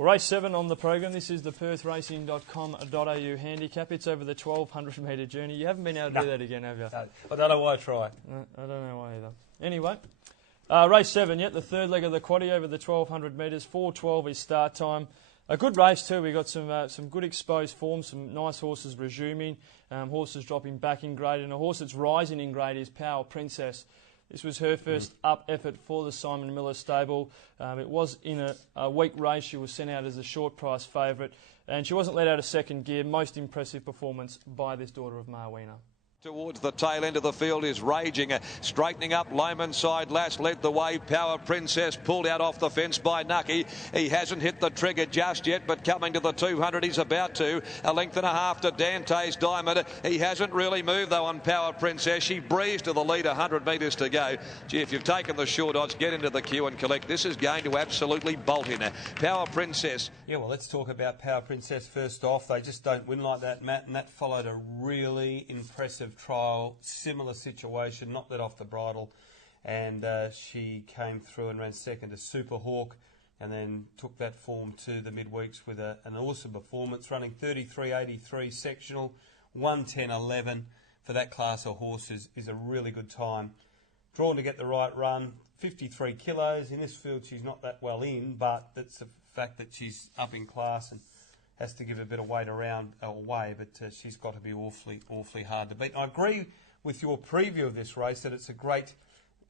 Well, race 7 on the program. This is the perthracing.com.au handicap. It's over the 1,200 metre journey. You haven't been able to do that again, have you? No, I don't know why I try. No, I don't know why either. Anyway, race 7, the third leg of the quaddie over the 1,200 metres. 4:12 is start time. A good race too. We got some good exposed form, some nice horses resuming, horses dropping back in grade, and a horse that's rising in grade is Power Princess. This was her first up effort for the Simon Miller stable. It was in a weak race. She was sent out as a short price favourite, and she wasn't let out of second gear. Most impressive performance by this daughter of Marwena. Towards the tail end of the field is Raging, straightening up. Lomond Side Lass led the way. Power Princess pulled out off the fence by Nucky. He hasn't hit the trigger just yet, but coming to the 200 he's about to. A length and a half to Dante's Diamond. He hasn't really moved though on Power Princess. She breezed to the lead, 100 metres to go. Gee, if you've taken the short odds, get into the queue and collect. This is going to absolutely bolt in. Power Princess. Yeah, well, let's talk about Power Princess first off. They just don't win like that, Matt, and that followed a really impressive trial, similar situation, not let off the bridle, and she came through and ran second to Super Hawk, and then took that form to the midweeks with an awesome performance, running 33.83 sectional, 1:10.11 for that class of horses is a really good time. Drawn to get the right run, 53 kilos. In this field she's not that well in, but that's the fact that she's up in class and has to give a bit of weight around away, but she's got to be awfully hard to beat. I agree with your preview of this race that it's a great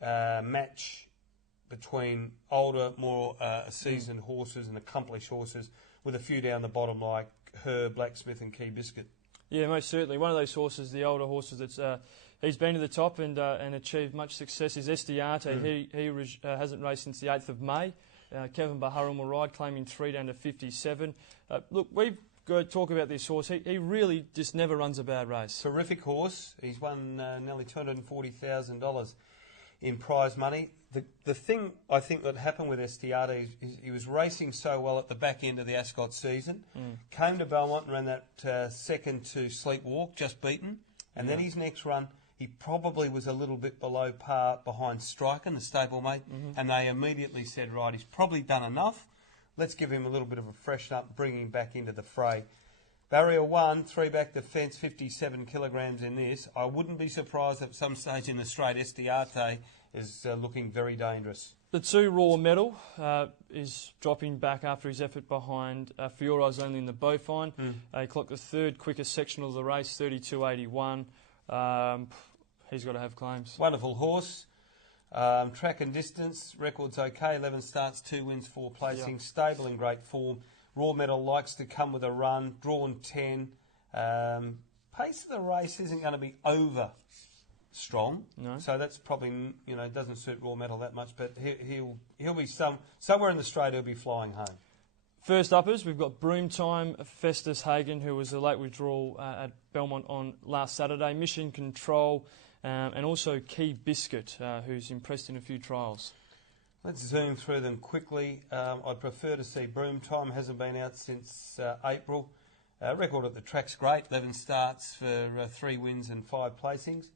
match between older, more seasoned horses and accomplished horses, with a few down the bottom like her, Blacksmith and Key Biscuit. Yeah, most certainly. One of those horses, the older horses, that's he's been to the top and achieved much success is Estiarte. He hasn't raced since the 8th of May. Kevin Baharum will ride, claiming 3 down to 57. Look, we've got to talk about this horse. He really just never runs a bad race. Terrific horse. He's won nearly $240,000 in prize money. The thing I think that happened with Estiarte is he was racing so well at the back end of the Ascot season, came to Belmont and ran that second to Sleepwalk, just beaten, and then his next run he probably was a little bit below par behind Striker, the stablemate, and they immediately said, right, he's probably done enough. Let's give him a little bit of a freshen up, bring him back into the fray. Barrier 1, 3 back the fence, 57 kilograms in this. I wouldn't be surprised at some stage in the straight, Estiarte is looking very dangerous. The 2 Raw Medal is dropping back after his effort behind Fiora's only in the Beaufine. He clocked the 3rd quickest sectional of the race, 32.81. He's got to have claims. Wonderful horse. Track and distance, record's okay. 11 starts, 2 wins, 4 placings. Stable in great form. Raw Medal likes to come with a run. Drawn 10. Pace of the race isn't going to be over strong. No. So that's probably, doesn't suit Raw Medal that much. But he'll be somewhere in the straight. He'll be flying home. First uppers, we've got Broomtime, Festus Hagen, who was a late withdrawal at Belmont on last Saturday, Mission Control, and also Key Biscuit, who's impressed in a few trials. Let's zoom through them quickly. I'd prefer to see Broomtime, hasn't been out since April. Record at the track's great, 11 starts for 3 wins and 5 placings.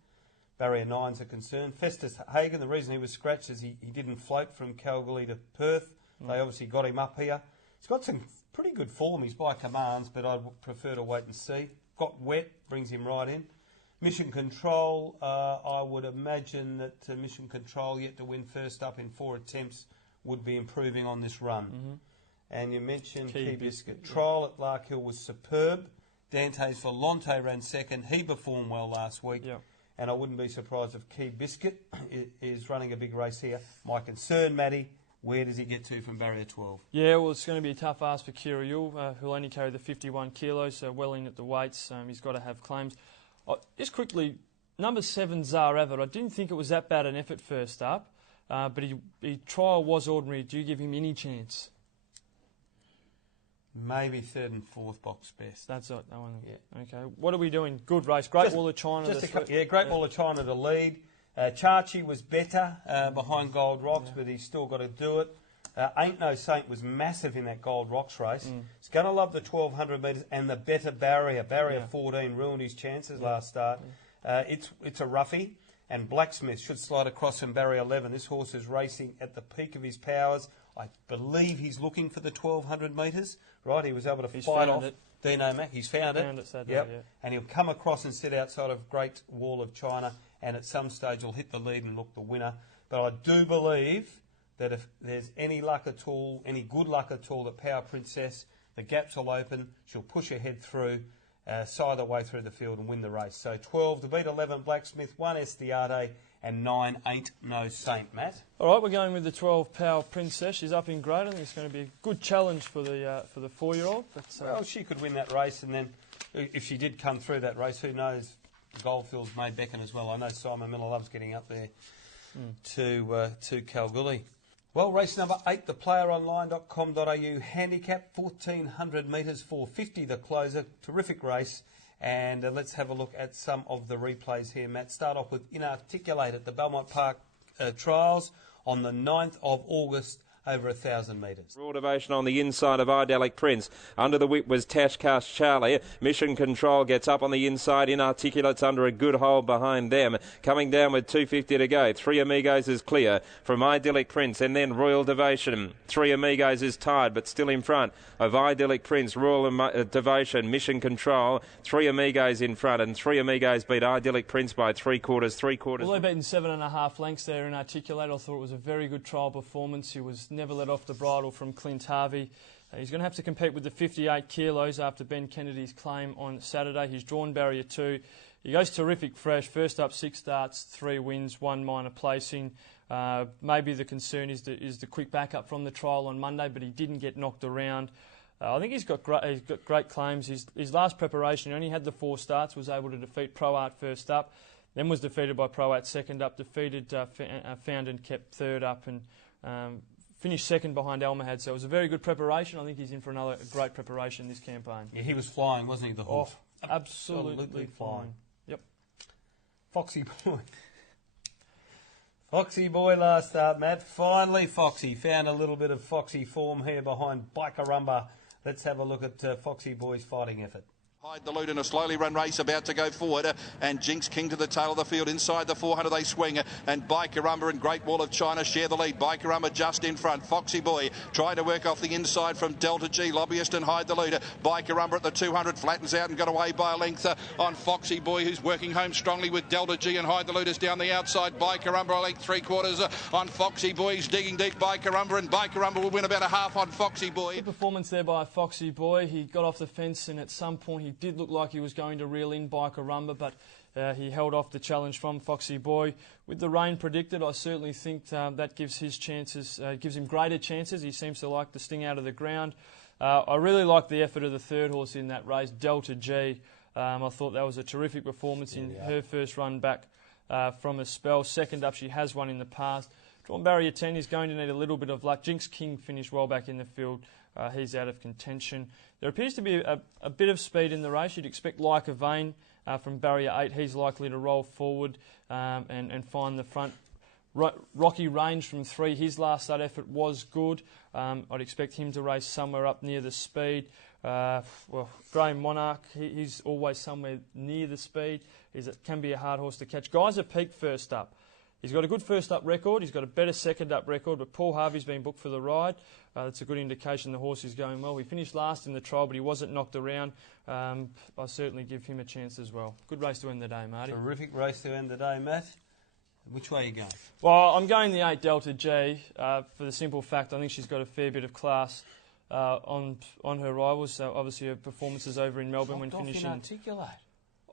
Barrier 9's a concern. Festus Hagen, the reason he was scratched is he didn't float from Kalgoorlie to Perth. They obviously got him up here. He's got some pretty good form. He's by commands, but I'd prefer to wait and see. Got wet, brings him right in. Mission Control, I would imagine that Mission Control, yet to win first up in 4 attempts, would be improving on this run. And you mentioned Key Biscuit. Trial at Larkhill was superb. Dante's Volante ran second. He performed well last week. And I wouldn't be surprised if Key Biscuit is running a big race here. My concern, Matty, where does he get to from barrier 12? Yeah, well, it's going to be a tough ask for Kira Yule, who'll only carry the 51 kilos, so well in at the weights. He's got to have claims. Just quickly, number 7, Zar Avid. I didn't think it was that bad an effort first up, but his trial was ordinary. Do you give him any chance? Maybe 3rd and 4th box best. That's it, that one. Yeah. Okay. What are we doing? Good race. Great Wall of China. Great Wall of China to lead. Chachi was better behind Gold Rocks, but he's still got to do it. Ain't No Saint was massive in that Gold Rocks race. He's going to love the 1,200 metres and the better barrier. Barrier 14 ruined his chances last start. It's a roughie. and Blacksmith should slide across from barrier 11. This horse is racing at the peak of his powers. I believe he's looking for the 1,200 metres, right? He was able to fight off Dino Mac. He's found it. Saturday, yep. Yeah. And he'll come across and sit outside of Great Wall of China, and at some stage he'll hit the lead and look the winner. But I do believe that if there's any luck at all, any good luck at all, that Power Princess, the gaps will open, she'll push her head through, side the way through the field and win the race. So 12 to beat 11 Blacksmith, 1 Estiade and 9 Ain't No Saint, Matt. All right, we're going with the 12 Power Princess. She's up in grade. I think it's going to be a good challenge for the 4-year-old. Well, she could win that race, and then if she did come through that race, who knows? The Goldfields may beckon as well. I know Simon Miller loves getting up there to Kalgoorlie. Well, race number 8, the playeronline.com.au handicap, 1,400 metres, 450 the closer. Terrific race. And let's have a look at some of the replays here, Matt. Start off with Inarticulate at the Belmont Park Trials on the 9th of August, over 1,000 metres. Raw Devotion on the inside of Idyllic Prince. Under the whip was Tashcast Charlie. Mission Control gets up on the inside. Inarticulate's under a good hold behind them. Coming down with 250 to go. 3 Amigos is clear from Idyllic Prince, and then Royal Devotion. 3 Amigos is tied, but still in front of Idyllic Prince, Royal Devotion, Mission Control. 3 Amigos in front, and 3 Amigos beat Idyllic Prince by 3/4. Well, they've beaten 7.5 lengths there in Articulate. I thought it was a very good trial performance. He was never let off the bridle from Clint Harvey. He's going to have to compete with the 58 kilos after Ben Kennedy's claim on Saturday. He's drawn barrier 2. He goes terrific fresh. First up, 6 starts, 3 wins, 1 minor placing. Maybe the concern is the quick backup from the trial on Monday, but he didn't get knocked around. I think he's got great claims. His last preparation, he only had the 4 starts, was able to defeat Pro Art first up, then was defeated by Pro Art second up, defeated Found and kept third up, and finished second behind Almahad. So it was a very good preparation. I think he's in for another great preparation this campaign. Yeah, he was flying, wasn't he, the horse? Oh, absolutely flying. Yep. Foxy Boy. Foxy Boy last start, Matt. Finally, Foxy found a little bit of Foxy form here behind Bikerumba. Let's have a look at Foxy Boy's fighting effort. Hide the Loot in a slowly run race about to go forward, and Jinx King to the tail of the field. Inside the 400 they swing, and Bikerumba and Great Wall of China share the lead. Bikerumba just in front. Foxy Boy trying to work off the inside from Delta G. Lobbyist and Hide the Loot. Bikerumba at the 200 flattens out and got away by a length on Foxy Boy, who's working home strongly with Delta G, and Hide the Loot is down the outside. Bikerumba a length 3/4 on Foxy Boy. He's digging deep, Bikerumba, and Bikerumba will win about a half on Foxy Boy. Good performance there by Foxy Boy. He got off the fence, and at some point he did look like he was going to reel in Bikerumba, but he held off the challenge from Foxy Boy. With the rain predicted, I certainly think that gives his chances, gives him greater chances. He seems to like the sting out of the ground. I really like the effort of the third horse in that race, Delta G. I thought that was a terrific performance in her first run back from a spell. Second up, she has won in the past. Drawn barrier 10 is going to need a little bit of luck. Jinx King finished well back in the field. He's out of contention. There appears to be a bit of speed in the race. You'd expect Like a Vein from barrier 8. He's likely to roll forward and find the front. Rocky Range from 3. His last start effort was good. I'd expect him to race somewhere up near the speed. Well, Grey Monarch, he's always somewhere near the speed. It can be a hard horse to catch. Geyser Peak first up. He's got a good first-up record. He's got a better second-up record, but Paul Harvey's been booked for the ride. That's a good indication the horse is going well. He finished last in the trial, but he wasn't knocked around. I'll certainly give him a chance as well. Good race to end the day, Marty. Terrific race to end the day, Matt. Which way are you going? Well, I'm going the 8 Delta G for the simple fact I think she's got a fair bit of class on her rivals. So obviously her performances over in Melbourne when finishing. Articulate.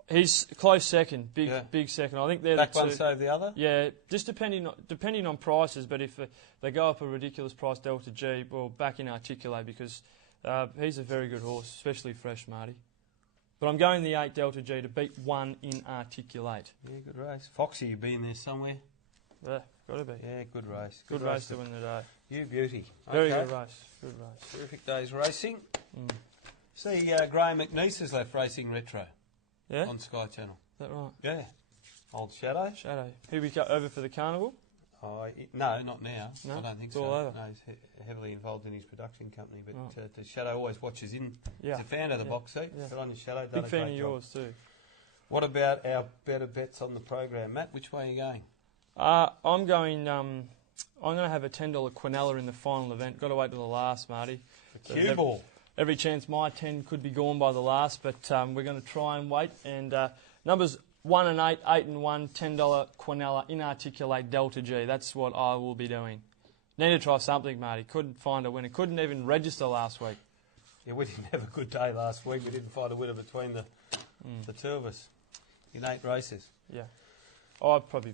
He's close second, big second. I think they're back the two. one save the other. Yeah, just depending on prices. But if they go up a ridiculous price, Delta G, well, back in Articulate because he's a very good horse, especially fresh, Marty. But I'm going the 8 Delta G to beat 1 in Articulate. Yeah, good race. Foxy, you been there somewhere? Yeah, got to be. Yeah, good race. Good race to win the day. You beauty. Very good race. Good race. Terrific day's racing. See, Graham McNeese has left Racing Retro. Yeah? On Sky Channel. Is that right? Yeah. Old Shadow. Who we got over for the carnival? No, not now. No? I don't think It's so. all over. No, he's heavily involved in his production company, but the Shadow always watches in. Yeah. He's a fan of the box seat. Yeah. Good on you, Shadow. Done Big a fan great of job. yours too. What about our better bets on the program, Matt? Which way are you going? I'm going. I'm going to have a $10 Quinella in the final event. Got to wait till the last, Marty. The cue ball. Every chance my 10 could be gone by the last, but we're going to try and wait. And numbers 1 and 8, 8 and 1, $10 Quinella, inarticulate Delta G. That's what I will be doing. Need to try something, Marty. Couldn't find a winner. Couldn't even register last week. Yeah, we didn't have a good day last week. We didn't find a winner between the two of us in 8 races. Yeah. I probably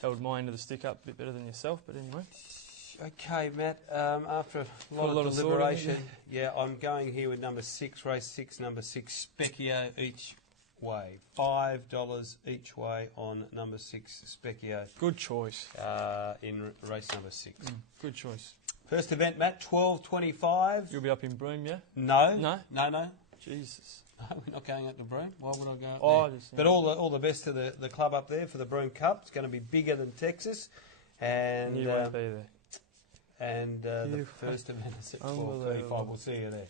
held my end of the stick up a bit better than yourself, but anyway. Okay, Matt, after a lot of deliberation, I'm going here with number 6, race 6, number 6, Specchio each way. $5 each way on number 6, Specchio. Good choice. In race number 6. Good choice. First event, Matt, 12.25. You'll be up in Broome, yeah? No. No? No. Jesus. No, we're not going up to Broome. Why would I go up there? Just, but all the best to the club up there for the Broome Cup. It's going to be bigger than Texas. And you won't be there. And the first event is at 12.35. We'll see you there.